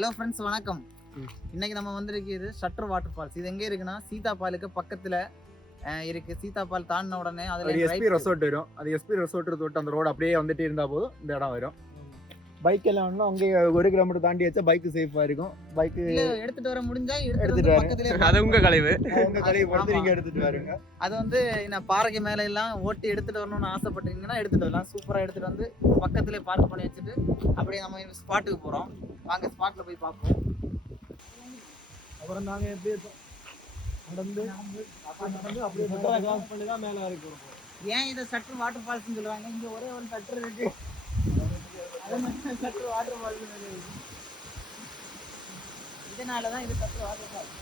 Hello friends, வணக்கம். இன்னைக்கு நம்ம வந்திருக்கிறது ஷட்டர் வாட்டர் ஃபால்ஸ். இது எங்கே இருக்குன்னா சீதாபாலுக்கு பக்கத்துல இருக்கு. சீதாபால் தாண்டின உடனே அதுல எஸ்பி ரெசார்ட் வரும். அது எஸ்பி ரெசார்ட் தொட்டு அந்த ரோடு அப்படியே வந்துட்டு இருந்தா போதும் இந்த இடம் வரும். பைக் எல்லாம் ஒன்றும் அங்கே 1 கிலோமீட்டர் தாண்டி வச்சா பைக் சேஃபா இருக்கும். பைக் எடுத்துட்டு வர முடிஞ்சா எடுத்துட்டு பக்கத்துல அது உங்க கழிவு கொடுத்து நீங்க எடுத்துட்டு வருங்க. அது வந்து என்ன பாறைக்கு மேல எல்லாம் ஓட்டி எடுத்துட்டு வரணும்னு ஆசைப்பட்டீங்கன்னா எடுத்துட்டு வரலாம். சூப்பரா எடுத்துட்டு வந்து பக்கத்துல பார்க் பண்ணி வச்சுட்டு அப்படியே நம்ம ஸ்பாட்டுக்கு போறோம். வாங்க ஸ்பாட்ல போய் பார்ப்போம். அப்புறம் நாங்க எப்படி நடந்து அப்படியே கிராஸ் பண்ணி தான் மேலே வரைக்கும் போறோம். ஏன் இதை ஷட்டர் வாட்டர் ஃபால்ஸ்னு சொல்லுவாங்க? இங்க ஒரே ஒரு ஷட்டர் இருக்கு. ஷட்டர் வாட்டர் ஃபால்ஸ் இதனாலதான் இது ஷட்டர் வாட்டர் ஃபால்ஸ்.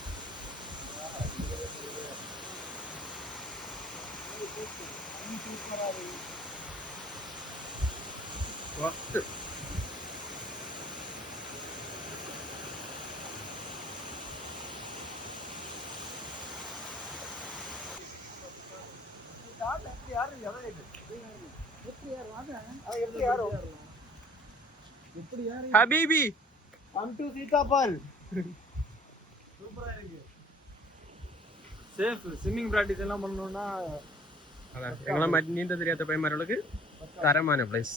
ஹபீபி கம் டு சீதாபால். சூப்பரா இருக்கு. சேஃப் ஸ்விம்மிங் பிராக்டிஸ் எல்லாம் பண்ணனும்னா எங்களை மாதிரி நீந்த தெரியாத பையன்மார்களுக்கு தரமான பிளேஸ்.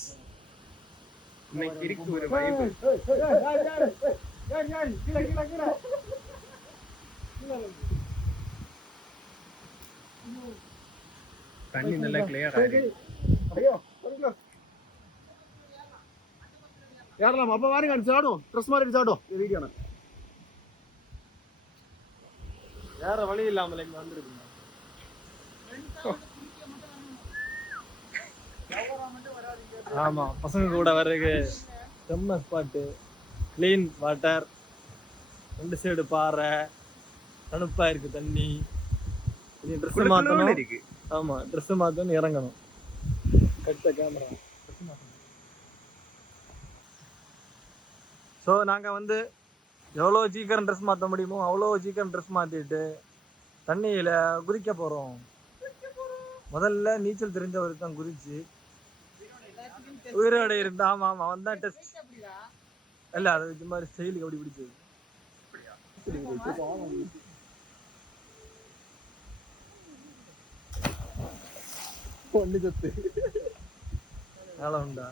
இன்னைக்கு இருக்கு ஒரு வைப். தண்ணி நல்லா கிளியர் ஆயிருக்கு. யாரெல்லாம் அப்ப வாருங்க சாடும் ட்ரெஸ் மாதிரி சாடும் வீடியோன வேற வழி இல்லாமல் இங்க வந்துருக்குங்க. ஆமா, பசங்க கூட வர்றதுக்கு செம்ம ஸ்பாட்டு. கிளீன் வாட்டர், 2 சைடு பாறை, தணுப்பா இருக்கு தண்ணி. ட்ரெஸ் மாத்தணும் இருக்கு. ஆமா, ட்ரெஸ் மாத்தணும், இறங்கணும். கட்ட கேமரா. ஸோ நாங்கள் வந்து எவ்வளோ சீக்கிரம் ட்ரெஸ் மாற்ற முடியுமோ அவ்வளோ சீக்கிரம் ட்ரெஸ் மாற்றிட்டு தண்ணியில் குதிக்க போகிறோம். முதல்ல நீச்சல் தெரிஞ்சவர் தான் குதிச்சு உயிரோட இருந்தா. ஆமாம் ஆமாம், அவன் தான் டெஸ்ட். இல்லை, அது இது மாதிரி ஸ்டைலுக்கு அப்படி பிடிச்சது. ஒன்று சொத்து ஆள உண்டா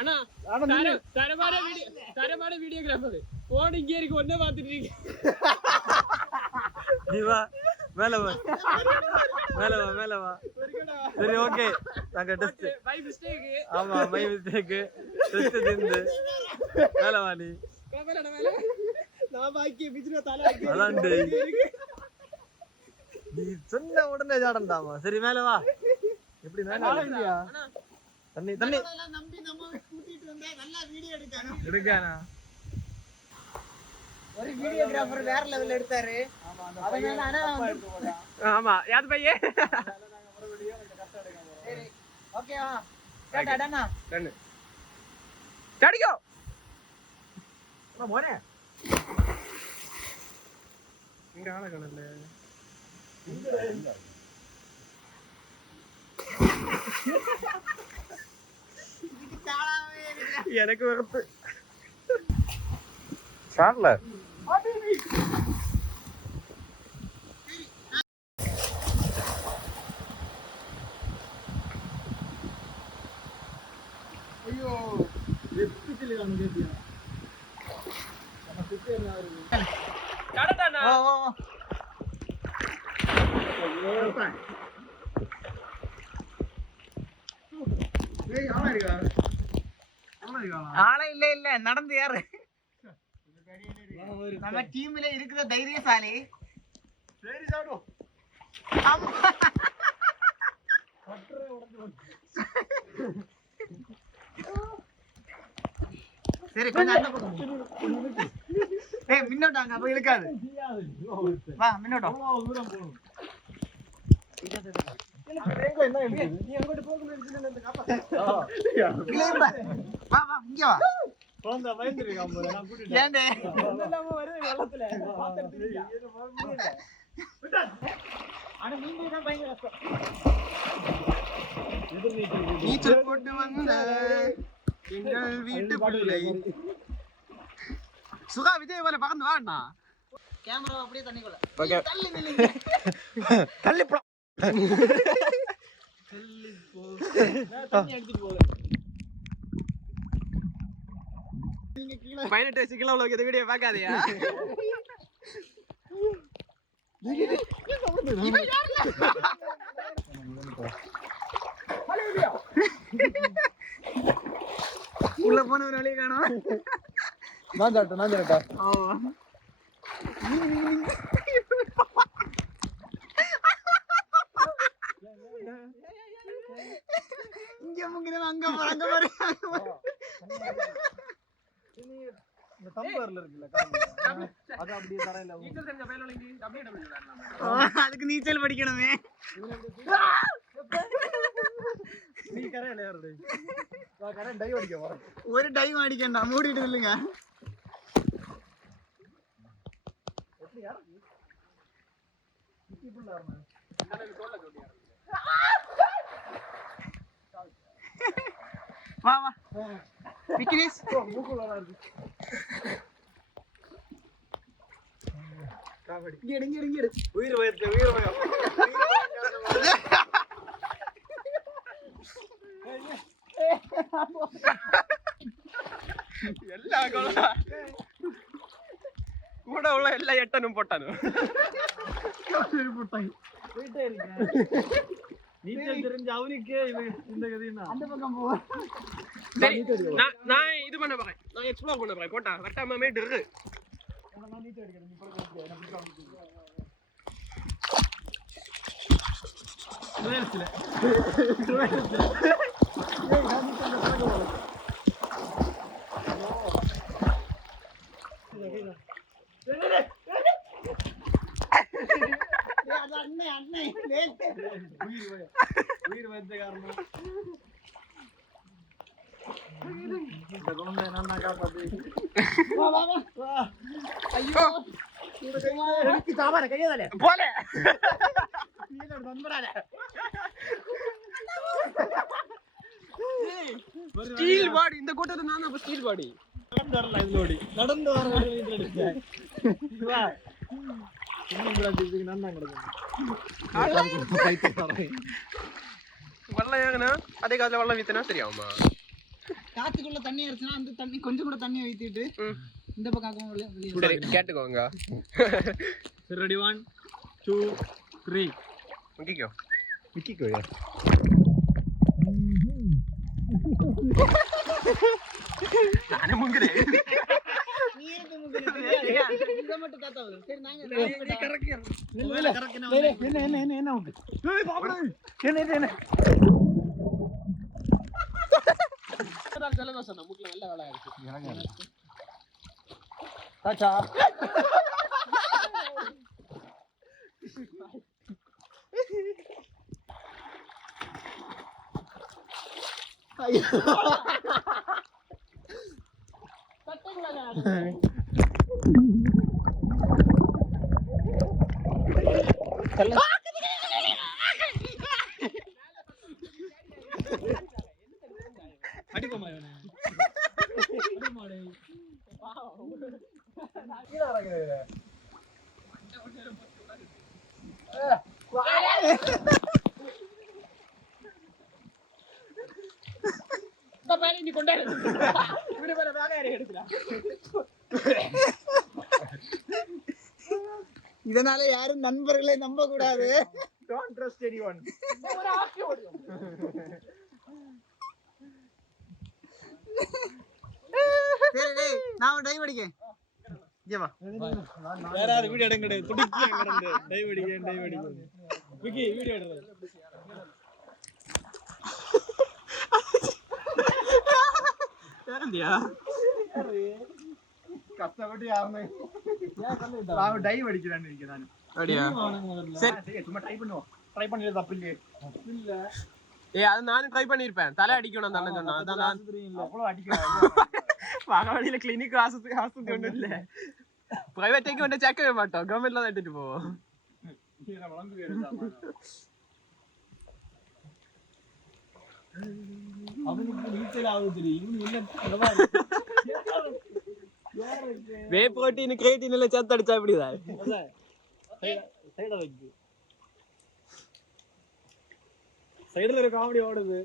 அண்ணா தரமான வீடியோகிராஃபர் போன் இங்கே இருக்கு, ஒண்ணே பார்த்துட்டு இருக்கேன். நீ வா மேல வா. சரி, ஓகே. நாங்க டெஸ்ட் பை மிஸ்டேக். ஆமா, மை மிஸ்டேக். டெஸ்ட் திந்து மேல வா. நீ கேமரா மேல நான் பாக்கி பிஜ்ரோ தலை அதான் நீ சொன்ன உடனே ஜாடண்டாமா. சரி, மேல வா. எப்படி மேல தண்ணி நம்பி நம்ம கூட்டிட்டு வந்தா நல்லா வீடியோ எடுக்கானா? ஒரு வீடியோகிராஃபர் வேற லெவல்ல எடுத்தாரு. ஆமா, யார் பையே? சரி, ஓகேவா? ஸ்டார்ட் அடனா. Done start. போறே. இங்க ஆள காணல. எனக்கு வெறுப்பு. ஷார்ட்ல ஐயோ, வெட்டில வந்து கேட்டியா? நம்ம சுத்தி என்ன வருது? கடடானா. ஓ ஏய், ஆளா இருக்கா? ஆளே இல்ல நடந்து யாரு நம்ம டீம்ல இருக்கிற தைரியசாலி. சரி சாடும். ஆமா, சரி கொஞ்சம் அந்த பக்கம். ஏய், மின்னோட்டாங்க அப்ப இழுக்காது. வா மின்னோட்டம். தூரம் போகணும். என்ன இருக்கு? நீ எங்கோட்டு போக முடியாது இந்த காப்பா. வா வா இங்க வா. போங்க, பயந்துருக்கான் போல. நான் கூட்டிட்டு ஏண்டே எல்லாமே வருது வெள்ளத்துல. ஆனா நீங்க தான் பயங்கர கஷ்டம். எதிர் நீச்சல் போட்டு வந்த எங்கள் வீட்டு பிள்ளை சுகா விஜய் போல பறந்து வாண்ணா. கேமரா அப்படியே தண்ணிக்குள்ள ஓகே தள்ளி நில்லுங்க. தள்ளி போ. தண்ணி அடிச்சிட்டு போகுது. 18 வயசு கீழே உள்ள இந்த வீடியோ பார்க்காதயா? உள்ள போன ஒரு வழியை காணோம். நான் சாப்பிட்டா இங்க முங்கினா அங்க பாரு அங்க பாரு. இந்த டம்ளர்ல இருக்குல்ல காரணம் அது அப்படியே தரையில நீச்சல் தெரிஞ்ச பையனோட இங்க டபிள்யூ விளையாடலாம். அதுக்கு நீச்சல் படிக்கணுமே. நீ கரையில ஏறுடே நான் கரை டைவ் அடிக்க வரேன் ஒரு டைம் அடிக்கண்டா மூடிட்டு இல்லைங்க. எப்படி யாரு இப்படி ஏறணும் வா வா விக்னேஷ் மூக்குள்ள இருக்கு காமெடி இங்க எடு. உயிர் பயம் எல்லா கூட உள்ள எல்லா எட்டனும் போட்டானும் போயிட்டே இருக்கேன் நீச்சல் தெரிஞ்ச அவனுக்கே இந்த கதையா அந்த பக்கம் போ. சரி நான் இது பண்ண போறேன். நான் எக்ஸ்ப்ளோர் பண்ண போறேன். போட்டா வட்டாம மேட் இருக்கு. நான் நீச்சல் அடிக்கிறேன் நீ பறக்க எனக்கு உயிர் வைத்த காரணம் இந்த குழந்தை என்ன காப்பாத்து ஐயோ கையால போல ஸ்டீல் பாடி இந்த கூட்டத்தை நான் அப்ப ஸ்டீல் பாடி நடந்து வரல இதோடி நடந்து வர வெள்ளம் ஏங்கனா அதே காலத்துல வெள்ளம் வீத்தினா சரியாகுமா? காத்துக்குள்ள தண்ணி அரைச்சுனா அந்த தண்ணி கொஞ்சம் கூட தண்ணியை ஊத்திட்டு இந்த பக்கம் சரி கேட்டுக்கோங்க. ரெடி 1 2 3 முக்கிக்கோ விக்கிக்கோயா நானே முங்குறேன். இதை மட்டும் தாத்தா வரும். சரி நாங்க என்ன உண்டு என்ன ஜலதோஷம் தான் மூக்குல நல்ல வேலை ஆயிடுச்சு. தாச்சா அடிப்போமா இவனை இதனால யாரும் நண்பர்களை நம்ப கூடாது. Don't trust anyone. நான் டைவ் அடிக்கேன். யாராவது வீடியோ எடுங்க கிடையாது துடிக்கி அங்க இருந்து டைவ் அடிக்க விக்கி வீடியோ எடுறது யாரண்டியா கஷ்டப்பட்டு யாருமே நான் டைவ் அடிக்கிறான்னு நினைக்கிறேன். அப்படியா? சரி சும்மா ட்ரை பண்ணுவோம். ட்ரை பண்ணல தப்பு இல்லையே. இல்ல அது நானும் ட்ரை பண்ணிருப்பேன். தலை அடிக்கணும் தானே சொன்னா. அதான் நான் அவ்வளவு அடிக்கலாம். பகவடியில கிளினிக் ஆஸ்பத்திரி ஒன்றும் இல்ல. பிரைவேட்டுக்கு வந்து சேர்க்கவே மாட்டோம். கவர்மெண்ட்ல தான் எடுத்துட்டு போவோம். அவனுக்கு நீச்சல் ஆகுது தெரியும். வே புரோட்டீன் கிரியேட்டின் எல்லாம் சேர்த்து அடிச்சா இப்படிதான் சைட வைக்கு சைடுல ஒரு காமெடி ஓடுது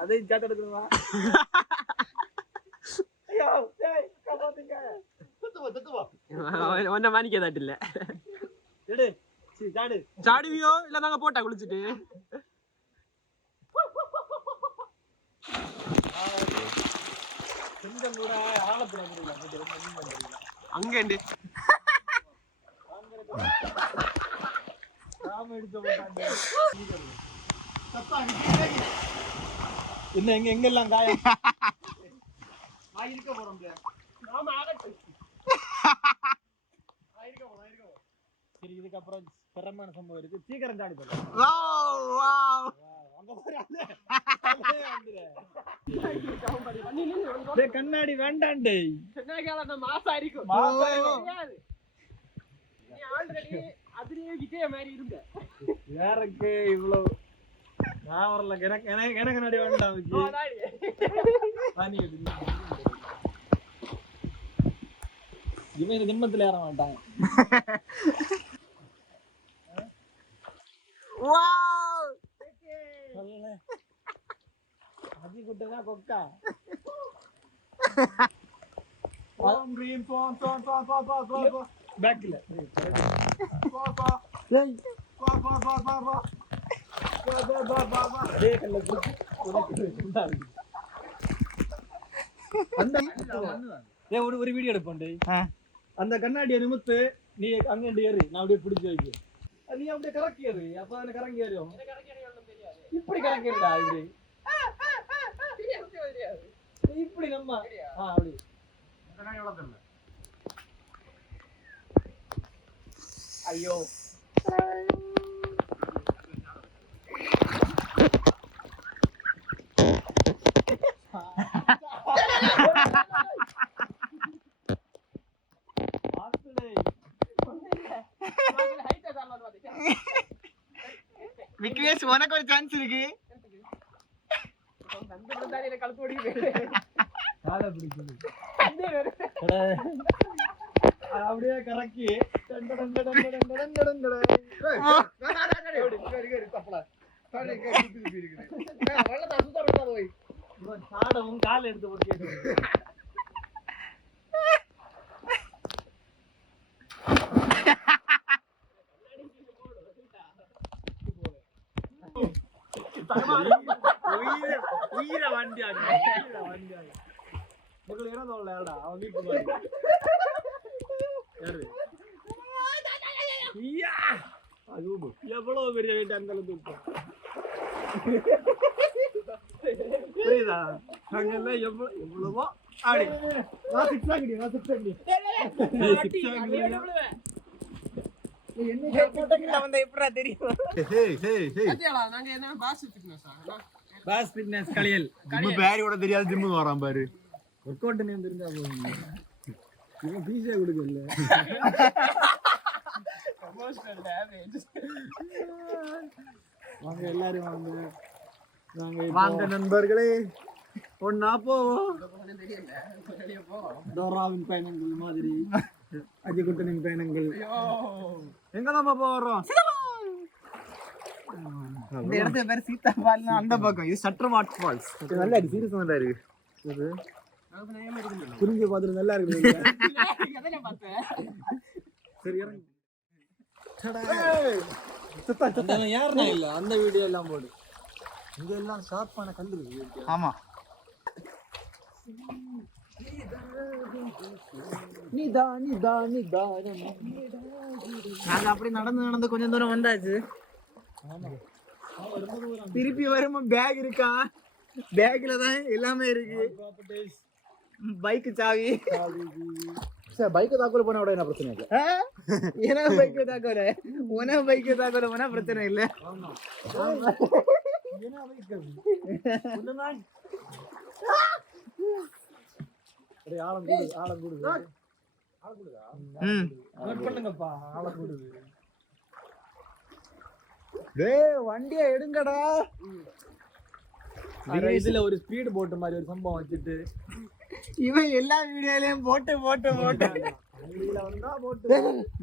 அதை சேர்த்து எடுக்கணுமா ஐயோ டேய் காப்பாத்துங்க ஒன்ன மாணிக்க தாட்டில்ல எடு சீ சாடு சாடுவியோ இல்ல நாங்க போட்டா குளிச்சுட்டு கொஞ்சம் கூட ஆழத்துல முடியல அங்க இருந்து ராம எடுத்து போட்டாங்க என்ன எங்க எங்கெல்லாம் காயம் நான் இருக்க போறோம் நாம ஆகட்டும் சரி இதுக்கப்புறம் பெறமான சம்பவம் இருக்கு சீக்கிரம் சாடி போலாம் கண்ணாடி வேண்டாண்டே யாருக்கு இவ்வளவு நான் வரல எனக்கு கண்ணாடி வேண்டாம் இவன் ஜென்மத்துல ஏற மாட்டான் அதி குட்டதா கொக்கா பேக்ல ஒரு வீடியோ எடுப்போம் அந்த கண்ணாடியை நிமித்து நீ அங்க ஏறு நான் அப்படியே பிடிச்சி வைக்க நீ அப்படியே கறக்கியது அப்ப கறங்கி ஏறியும் இப்படி கறக்கிறா இப்படி இப்படி நம்ம அப்படி ஐயோ விக்னேஷ் உனக்கு ஒரு சான்ஸ் இருக்கு அப்படியே கறக்கி சாடவும் கால எடுத்து போட்டு உயிரை வண்டியாங்க உங்களுக்கு என்ன தோணலடா அவன் வீட்டுக்கு எவ்வளவு பெரிய வீட்டு அந்த அளவுக்கு புரியுதா அங்கெல்லாம் எவ்வளவோ ஆடி நான் சிக்ஸ் ஆகிடி பாஸ் ஃபிட்னஸ் கலியல் ஜிம் பேர் கூட தெரியாது ஜிம் வரான் பாரு ஒர்க் அவுட் நேம் தெரிஞ்சா போதும் இவன் பீஸே கொடுக்கல வாங்க எல்லாரும் வாங்க நண்பர்களே ஒன்னா போவோம் டோராவின் பயணங்கள் மாதிரி அஜிகுட்டனின் பயணங்கள் எங்க நம்ம போறோம் இந்த இடத்துக்கு பேர் சீதா ஃபால்ஸ் அந்த பக்கம் இது சட்டர் வாட்டர் ஃபால்ஸ் நல்லா இருக்கு சீரியஸ் நல்லா இருக்கு புரிஞ்சு பார்த்துட்டு நல்லா இருக்கு சரி யாருன்னா இல்ல அந்த வீடியோ எல்லாம் போடு இங்க எல்லாம் ஷார்ப்பான கல் இருக்கு ஆமா நாங்க அப்படி நடந்து கொஞ்சம் தூரம் வந்தாச்சு திருப்பி வரும்போது பேக் இருக்கா பேக்ல தான் எல்லாமே இருக்கு பைக் சாவி சார் பைக்கை தாக்கல போனா விட என்ன பிரச்சனை இல்லை ஏன்னா பைக் தாக்கல உன பைக் தாக்கல போனா பிரச்சனை இல்லை ஆழம் கூடுது பண்ணுங்கப்பா ஆழம் கூடுது வண்டியை எடுங்கடா இதுல ஒரு ஸ்பீடு போட்டு மாதிரி ஒரு சம்பவம் வச்சுட்டு இவன் எல்லா வீடியோலயும் போட்டு போட்டு போட்டு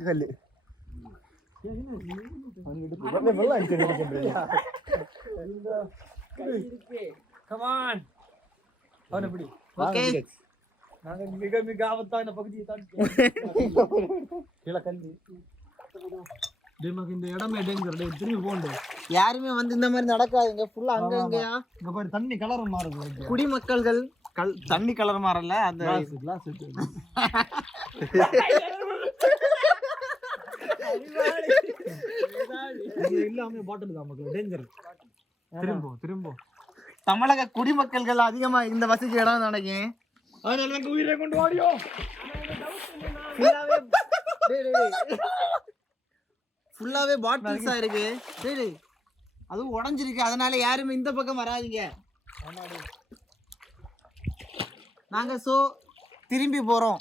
கல்லு கமான் அவன் எப்படி ஓகே நாங்க மிக மிக ஆபத்தான பகுதியை தான் கிழக்கல்லி இந்த இடமே டேஞ்சர் திரும்பி போண்டு யாருமே வந்து இந்த மாதிரி நடக்காதுங்க ஃபுல்லா அங்க அங்கயா இங்க பாரு தண்ணி கலர் மாறுது குடிமக்கள்கள் தண்ணி கலர் மாறல அந்த கிளாஸ் எல்லாமே பாட்டில் தான் மக்கள் டேஞ்சர் திரும்ப தமிழக குடிமக்கள்கள் அதிகமா இந்த வசிக்க இடம் நினைக்கிறேன் அதனால உயிரை கொண்டு வாடியோ ஃபுல்லாவே பாட்டில்ஸா இருக்கு சரி அதுவும் உடைஞ்சிருக்கு அதனால யாருமே இந்த பக்கம் வராதீங்க நாங்க திரும்பி போறோம்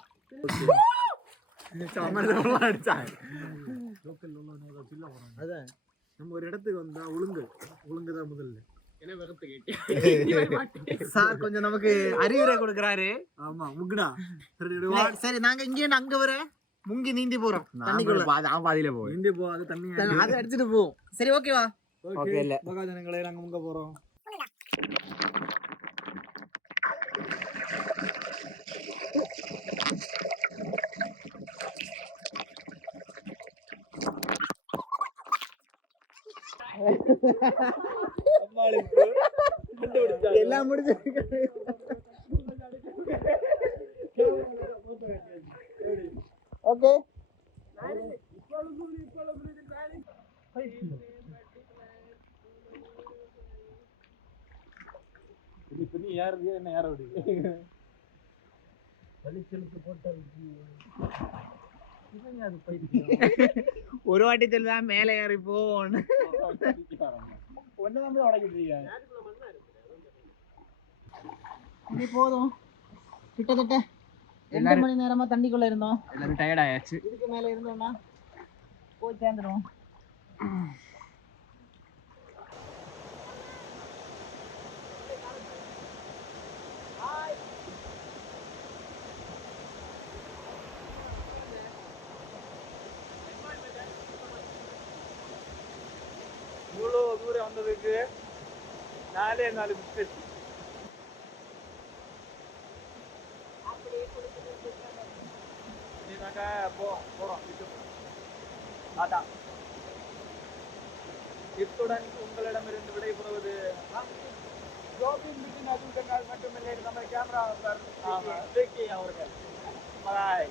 அதான் நம்ம ஒரு இடத்துக்கு வந்தா ஒழுங்குதான் முதல்ல சார் கொஞ்சம் நமக்கு அறிவுரை கொடுக்கறாரு ஆமா முக்குடா சரி நாங்க இங்க இருந்து அங்க வர முங்கி நீந்தி போறோம் தண்ணிக்குள்ள பாதியில போய் இந்தி போ அது தண்ணி அதை அடிச்சிட்டு போவோம் சரி ஓகேவா ஓகே இல்ல மகாஜனங்களே நாங்க முங்க போறோம் எல்லாம் முடிஞ்சு ஓகே இப்ப நீ யாரு என்ன யார விடு வலிச்சலுக்கு போட்டால் ஒரு வாட்டி சொல்லுதான் மேலே ஏறி போன்னு ஒண்ணுதான் உடைக்கிட்டு இப்படி போதும் கிட்டத்தட்ட 2 மணி நேரமா தண்ணிக்குள்ள இருந்தோம் எல்லாரும் டயர்ட் ஆயாச்சு இதுக்கு மேல இருந்தோம்னா போய் சேர்ந்துடும் இவ்வளவு தூரம் வந்ததுக்கு 4 பிஸ்கட் நாங்க போறோம் அதான் இத்துடன் உங்களிடமிருந்து விடைபெறுவது ஜோபின் மட்டுமில்லை நம்ம கேமரா அவர்கள் பாய்.